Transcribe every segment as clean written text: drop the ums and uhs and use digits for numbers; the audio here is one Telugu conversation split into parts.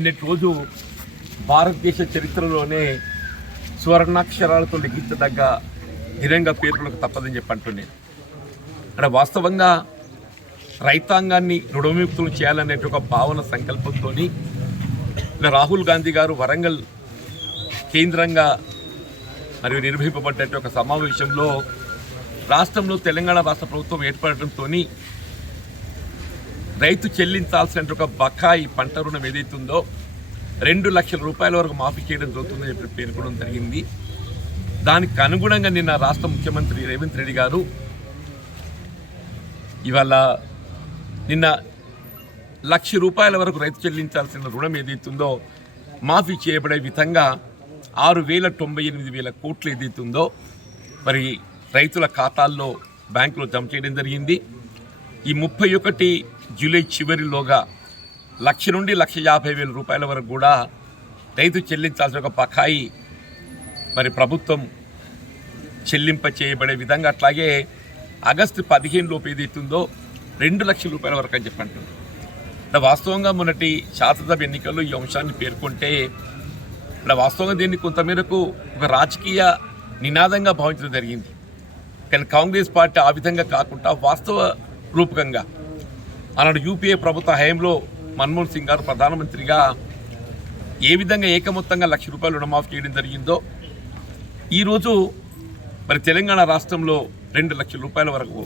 నిన్నటి రోజు భారతదేశ చరిత్రలోనే స్వర్ణాక్షరాలతో లిఖించదగ్గ దినంగా పేర్కొనకు తప్పదని చెప్పి అంటున్నాను. అక్కడ వాస్తవంగా రైతాంగాన్ని రుణవిముక్తులు చేయాలనే ఒక భావన సంకల్పంతో రాహుల్ గాంధీ గారు వరంగల్ కేంద్రంగా మరియు నిర్వహింపబడ్డ ఒక సమావేశంలో రాష్ట్రంలో తెలంగాణ రాష్ట్ర ప్రభుత్వం ఏర్పడటంతో రైతు చెల్లించాల్సిన ఒక బకాయి పంట రుణం ఏదైతుందో 2 లక్షల రూపాయల వరకు మాఫీ చేయడం జరుగుతుందని చెప్పి పేర్కొనడం జరిగింది. దానికి అనుగుణంగా నిన్న రాష్ట్ర ముఖ్యమంత్రి రేవంత్ రెడ్డి గారు ఇవాళ నిన్న 1 లక్ష రూపాయల వరకు రైతు చెల్లించాల్సిన రుణం ఏదైతుందో మాఫీ చేయబడే విధంగా 6,98,000 కోట్లు ఏదైతుందో మరి రైతుల ఖాతాల్లో బ్యాంకులో జమ చేయడం జరిగింది. ఈ 31 జూలై చివరిలోగా 1,00,000 నుండి 1,50,000 రూపాయల వరకు కూడా రైతు చెల్లించాల్సిన ఒక బకాయి మరి ప్రభుత్వం చెల్లింప చేయబడే విధంగా, అట్లాగే ఆగస్టు 15 లోపు ఏదైతుందో 2 లక్షల రూపాయల వరకు అని చెప్పంటున్నారు. వాస్తవంగా మొన్నటి శాసనసభ ఎన్నికల్లో ఈ అంశాన్ని పేర్కొంటే వాస్తవంగా దీన్ని కొంతమేరకు ఒక రాజకీయ నినాదంగా భావించడం జరిగింది. కానీ కాంగ్రెస్ పార్టీ ఆ విధంగా కాకుండా వాస్తవ రూపకంగా ఆనాడు యూపీఏ ప్రభుత్వ హయాంలో మన్మోహన్ సింగ్ గారు ప్రధానమంత్రిగా ఏ విధంగా ఏకమొత్తంగా 1 లక్ష రూపాయలు రుణమాఫీ చేయడం జరిగిందో ఈరోజు మరి తెలంగాణ రాష్ట్రంలో 2 లక్షల రూపాయల వరకు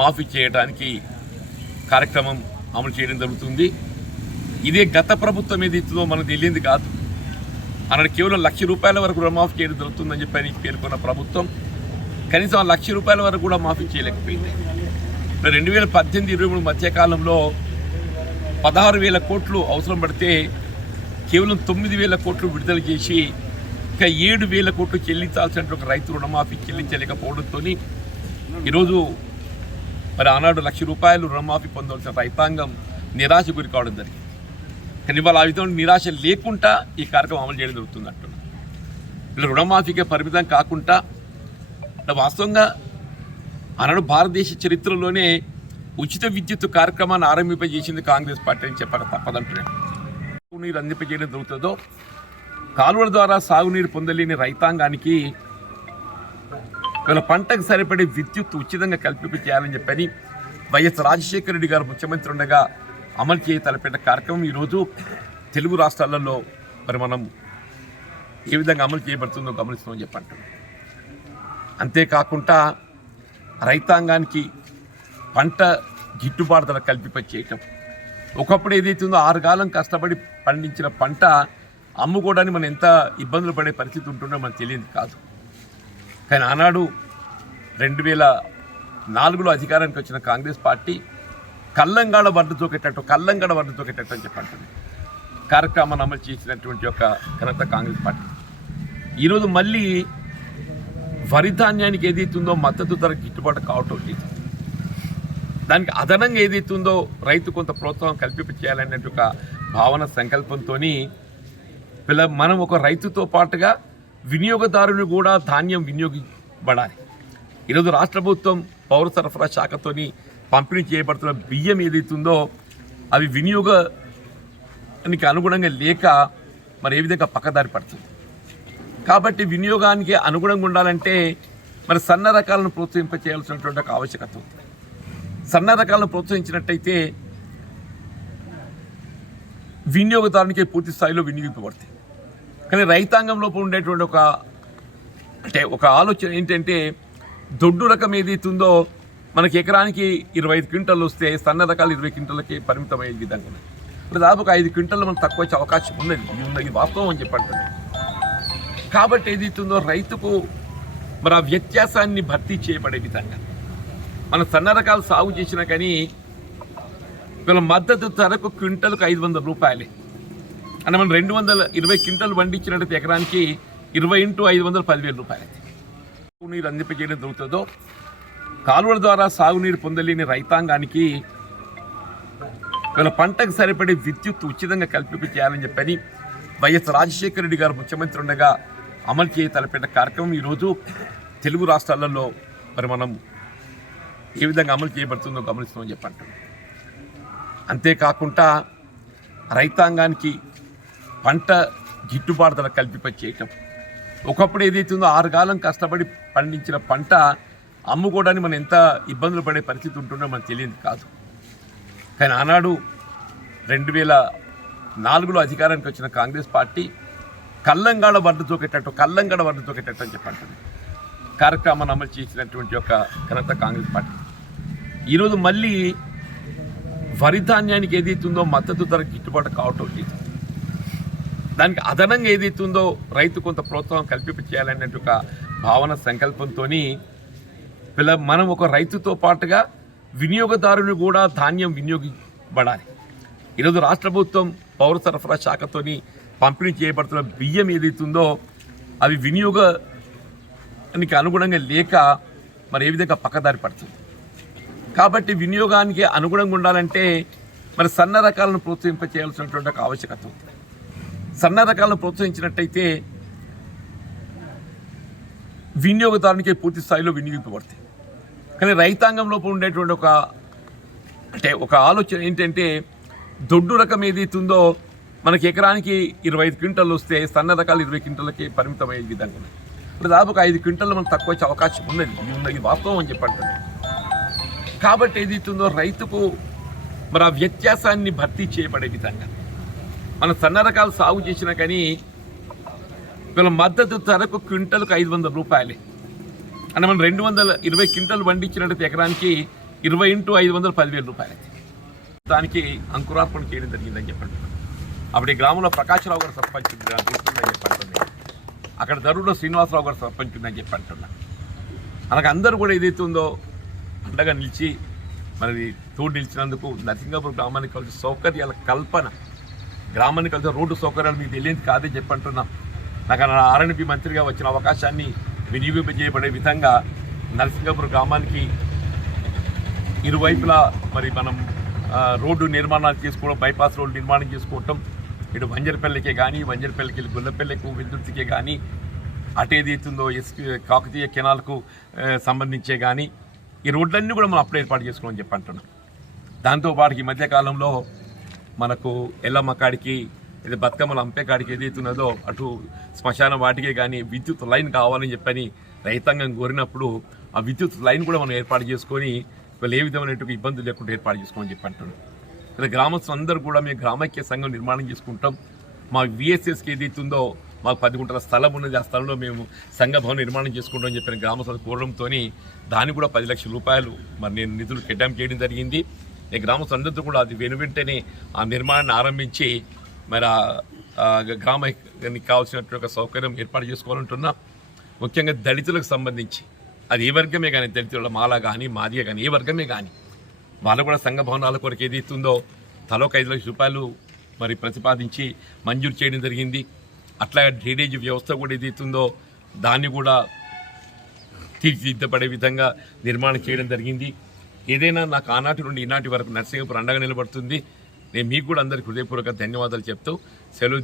మాఫీ చేయడానికి కార్యక్రమం అమలు చేయడం జరుగుతుంది. ఇదే గత ప్రభుత్వం ఏదైతుందో మనకు తెలియంది కాదు. ఆనాడు కేవలం 1 లక్ష రూపాయల వరకు రుణమాఫీ చేయడం జరుగుతుందని చెప్పని పేర్కొన్న ప్రభుత్వం కనీసం 1 లక్ష రూపాయల వరకు కూడా మాఫీ చేయలేకపోయింది. 2018-23 మధ్యకాలంలో 16,000 కోట్లు అవసరం పడితే కేవలం 9,000 కోట్లు విడుదల చేసి ఇంకా 7,000 కోట్లు చెల్లించాల్సిన ఒక రైతు రుణమాఫీ చెల్లించలేకపోవడంతో ఈరోజు మరి ఆనాడు 1 లక్ష రూపాయలు రుణమాఫీ పొందవలసిన రైతాంగం నిరాశ గురి కావడం జరిగింది. కానీ ఇవాళ ఆ విధంగా నిరాశ లేకుండా ఈ కార్యక్రమం అమలు చేయడం జరుగుతుంది అంటున్నారు. ఇలా రుణమాఫీకే పరిమితం కాకుండా వాస్తవంగా ఆనాడు భారతదేశ చరిత్రలోనే ఉచిత విద్యుత్ కార్యక్రమాన్ని ఆరంభింపజేసింది కాంగ్రెస్ పార్టీ అని చెప్పక తప్పదంటున్నాను. సాగునీరు అందింపజేయడం జరుగుతుందో కాలువల ద్వారా సాగునీరు పొందలేని రైతాంగానికి వీళ్ళ పంటకు సరిపడే విద్యుత్ ఉచితంగా కల్పించేయాలని చెప్పని వైఎస్ రాజశేఖర రెడ్డి గారు ముఖ్యమంత్రి ఉండగా అమలు చేయ తలపెట్టిన కార్యక్రమం ఈరోజు తెలుగు రాష్ట్రాలలో మరి మనం ఏ విధంగా అమలు చేయబడుతుందో గమనిస్తామని చెప్పంటున్నాం. అంతేకాకుండా రైతాంగానికి పంట గిట్టుబాటు ధర కల్పింపచేయటం, ఒకప్పుడు ఏదైతుందో 6 కాలం కష్టపడి పండించిన పంట అమ్ముకోవడానికి మనం ఎంత ఇబ్బందులు పడే పరిస్థితి ఉంటుందో మనకు తెలియదు కాదు. కానీ ఆనాడు 2004లో అధికారానికి వచ్చిన కాంగ్రెస్ పార్టీ కల్లంగాడ వడ్డు తోకేటట్టు అని చెప్పంటుంది కార్యక్రమాన్ని అమలు చేసినటువంటి ఒక ఘనత కాంగ్రెస్ పార్టీ. ఈరోజు మళ్ళీ వరి ధాన్యానికి ఏదైతుందో మద్దతు ధర గిట్టుబాటు కావటం లేదు. దానికి అదనంగా ఏదైతుందో రైతు కొంత ప్రోత్సాహం కల్పించేయాలనే ఒక భావన సంకల్పంతో మనం ఒక రైతుతో పాటుగా వినియోగదారుని కూడా ధాన్యం వినియోగించబడాలి. ఈరోజు రాష్ట్ర ప్రభుత్వం పౌర సరఫరా శాఖతోని పంపిణీ చేయబడుతున్న బియ్యం ఏదైతుందో అవి వినియోగానికి అనుగుణంగా లేక మరి ఏ విధంగా పక్కదారి పడుతుంది. కాబట్టి వినియోగానికి అనుగుణంగా ఉండాలంటే మరి సన్న రకాలను ప్రోత్సహింపచేయాల్సినటువంటి ఒక ఆవశ్యకత ఉంది. సన్న రకాలను ప్రోత్సహించినట్టయితే వినియోగదారునికి పూర్తి స్థాయిలో వినియోగింపబడతాయి. కానీ రైతాంగంలో ఉండేటువంటి ఒక ఆలోచన ఏంటంటే దొడ్డు రకం ఏదైతుందో మనకి ఎకరానికి 25 క్వింటాలు వస్తే సన్న రకాలు 20 క్వింటాలకి పరిమితమయ్యే విధంగా ఉన్నాయి. ఇప్పుడు దాదాపు 5 క్వింటాలు మనకు తక్కువ వచ్చే అవకాశం ఉన్నది. ఇది వాస్తవం అని చెప్పంటున్నాను. కాబట్టి ఏదైతుందో రైతుకు మరి ఆ వ్యత్యాసాన్ని భర్తీ చేయబడే విధంగా మన సన్న రకాలు సాగు చేసినా కానీ వీళ్ళ మద్దతు ధరకు క్వింటల్కు 500 రూపాయలే. అంటే మనం 220 క్వింటాలు పండించినట్టయితే ఎకరానికి 20 × 500 10,000 రూపాయలు. సాగునీరు అందింపజేయడం జరుగుతుందో కాలువల ద్వారా సాగునీరు పొందలేని రైతాంగానికి వీళ్ళ పంటకు సరిపడే విద్యుత్ ఉచితంగా కల్పించేయాలని చెప్పని వైఎస్ రాజశేఖర రెడ్డి గారు ముఖ్యమంత్రి ఉండగా అమలు చేయ తలపెట్టిన కార్యక్రమం ఈరోజు తెలుగు రాష్ట్రాలలో మరి మనం ఏ విధంగా అమలు చేయబడుతుందో గమనిస్తామని చెప్పంటున్నాం. అంతేకాకుండా రైతాంగానికి పంట గిట్టుబాటు ధర కల్పింపచేయటం. ఒకప్పుడు ఏదైతుందో 6 కాలం కష్టపడి పండించిన పంట అమ్ముకోవడానికి మనం ఎంత ఇబ్బందులు పడే పరిస్థితి ఉంటుందో మనకు తెలియదు కాదు. కానీ ఆనాడు 2004లో అధికారానికి వచ్చిన కాంగ్రెస్ పార్టీ కల్లంగాడ వడ్డు తోకేటట్టు అని చెప్పంటుంది కార్యక్రమాన్ని అమలు చేసినటువంటి ఒక ఘనత కాంగ్రెస్ పార్టీ. ఈరోజు మళ్ళీ వరి ధాన్యానికి ఏదైతుందో మద్దతు ధర గిట్టుబాటు కావటం లేదు. దానికి అదనంగా ఏదైతుందో రైతు కొంత ప్రోత్సాహం కల్పించేయాలనే ఒక భావన సంకల్పంతో మనం ఒక రైతుతో పాటుగా వినియోగదారుని కూడా ధాన్యం వినియోగించబడాలి. ఈరోజు రాష్ట్ర ప్రభుత్వం పౌర సరఫరా శాఖతోని పంపిణీ చేయబడుతున్న బియ్యం ఏదైతుందో అవి వినియోగానికి అనుగుణంగా లేక మరి ఏ విధంగా పక్కదారి పడుతుంది. కాబట్టి వినియోగానికి అనుగుణంగా ఉండాలంటే మరి సన్న రకాలను ప్రోత్సహింపచేయాల్సినటువంటి ఒక ఆవశ్యకత ఉంది. సన్న రకాలను ప్రోత్సహించినట్టయితే వినియోగదారునికి పూర్తి స్థాయిలో వినియోగింపబడతాయి. కానీ రైతాంగం లోపల ఉండేటువంటి ఒక ఆలోచన ఏంటంటే దొడ్డు రకం ఏదైతుందో మనకి ఎకరానికి 25 క్వింటాలు వస్తే సన్న రకాలు 20 క్వింటాలకి పరిమితమయ్యే విధంగా ఉన్నాయి. ఇప్పుడు దాదాపు 5 క్వింటాలు మనకు తక్కువ వచ్చే అవకాశం ఉన్నది. ఇది వాస్తవం అని చెప్పండి. కాబట్టి ఏదైతుందో రైతుకు మరి ఆ వ్యత్యాసాన్ని భర్తీ చేయబడే విధంగా మన సన్న రకాలు సాగు చేసినా కానీ వీళ్ళ మద్దతు ధరకు క్వింటల్కు 500 రూపాయలే. అంటే మనం 220 క్వింటలు పండించినట్టు ఎకరానికి 20 × 500 10,000 రూపాయలు. దానికి అంకురార్పణ చేయడం జరిగిందని చెప్పండి. అప్పుడు ఈ గ్రామంలో ప్రకాశ్రావు గారు సర్పంచ్ గుర్తుందని చెప్పండి. అక్కడ దరువులో శ్రీనివాసరావు గారు సర్పంచ్ ఉందని చెప్పంటున్నా. మనకు అందరూ కూడా ఏదైతే ఉందో అండగా నిలిచి మరి తోడు నిలిచినందుకు నరసింగాపూర్ గ్రామానికి కలిసి సౌకర్యాల కల్పన, గ్రామానికి కలిసి రోడ్డు సౌకర్యాలు మీకు తెలియదు కాదే చెప్పంటున్నాం. నాకు ఆర్ఎండ్బి మంత్రిగా వచ్చిన అవకాశాన్ని వినియోగింపజేయబడే విధంగా నరసింగాపూర్ గ్రామానికి ఇరువైపులా మరి మనం రోడ్డు నిర్మాణాలు చేసుకోవడం, బైపాస్ రోడ్డు నిర్మాణం చేసుకోవటం, ఇటు వంజరపల్లికే కానీ వంజరపల్లికి గుల్లపల్లికు విద్యుత్తుకే కానీ అటు ఏదైతుందో కాకతీయ కెనాల్కు సంబంధించే కానీ ఈ రోడ్లన్నీ కూడా మనం అప్పుడు ఏర్పాటు చేసుకోమని చెప్పి అంటున్నాం. దాంతోపాటు ఈ మధ్యకాలంలో మనకు ఎల్లమ్మ కాడికి ఇది బతుకమ్మల అంపే కాడికి ఏదైతున్నదో అటు శ్మశాన వాటికే కానీ విద్యుత్ లైన్ కావాలని చెప్పని రైతాంగం కోరినప్పుడు ఆ విద్యుత్ లైన్ కూడా మనం ఏర్పాటు చేసుకొని వాళ్ళు ఏ విధమైన ఇబ్బందులు లేకుండా ఏర్పాటు చేసుకోమని చెప్పి అంటున్నాం. ఇలా గ్రామస్తులు అందరూ కూడా మేము గ్రామైక్య సంఘం నిర్మాణం చేసుకుంటాం. మా విఎస్ఎస్కి ఏదైతుందో మాకు 10 గుంటల స్థలం ఉన్నది, ఆ స్థలంలో మేము సంఘ భవనం నిర్మాణం చేసుకుంటామని చెప్పిన గ్రామస్తులు కోరడంతో దానికి కూడా 10 లక్షల రూపాయలు మరి నేను నిధులు కేటాయింపు చేయడం జరిగింది. ఈ గ్రామస్తులందరితో కూడా అది వెంటనే ఆ నిర్మాణాన్ని ఆరంభించి మరి గ్రామానికి కావాల్సినటువంటి ఒక సౌకర్యం ఏర్పాటు చేసుకోవాలంటున్నా. ముఖ్యంగా దళితులకు సంబంధించి అది ఏ వర్గమే కానీ, దళితుల మాల కానీ మాదిగ కానీ ఏ వర్గమే కానీ వాళ్ళు కూడా సంఘ భవనాల కొరకు ఏదైతుందో తలోక 5 లక్షల రూపాయలు మరి ప్రతిపాదించి మంజూరు చేయడం జరిగింది. అట్లా డ్రైనేజ్ వ్యవస్థ కూడా ఏదైతుందో దాన్ని కూడా తీర్చిదిద్దపడే విధంగా నిర్మాణం చేయడం జరిగింది. ఏదైనా నాకు ఆనాటి నుండి ఈనాటి వరకు నరసింగాపూర్ అండగా నిలబడుతుంది. నేను మీకు కూడా అందరికీ హృదయపూర్వక ధన్యవాదాలు చెప్తూ సెలవు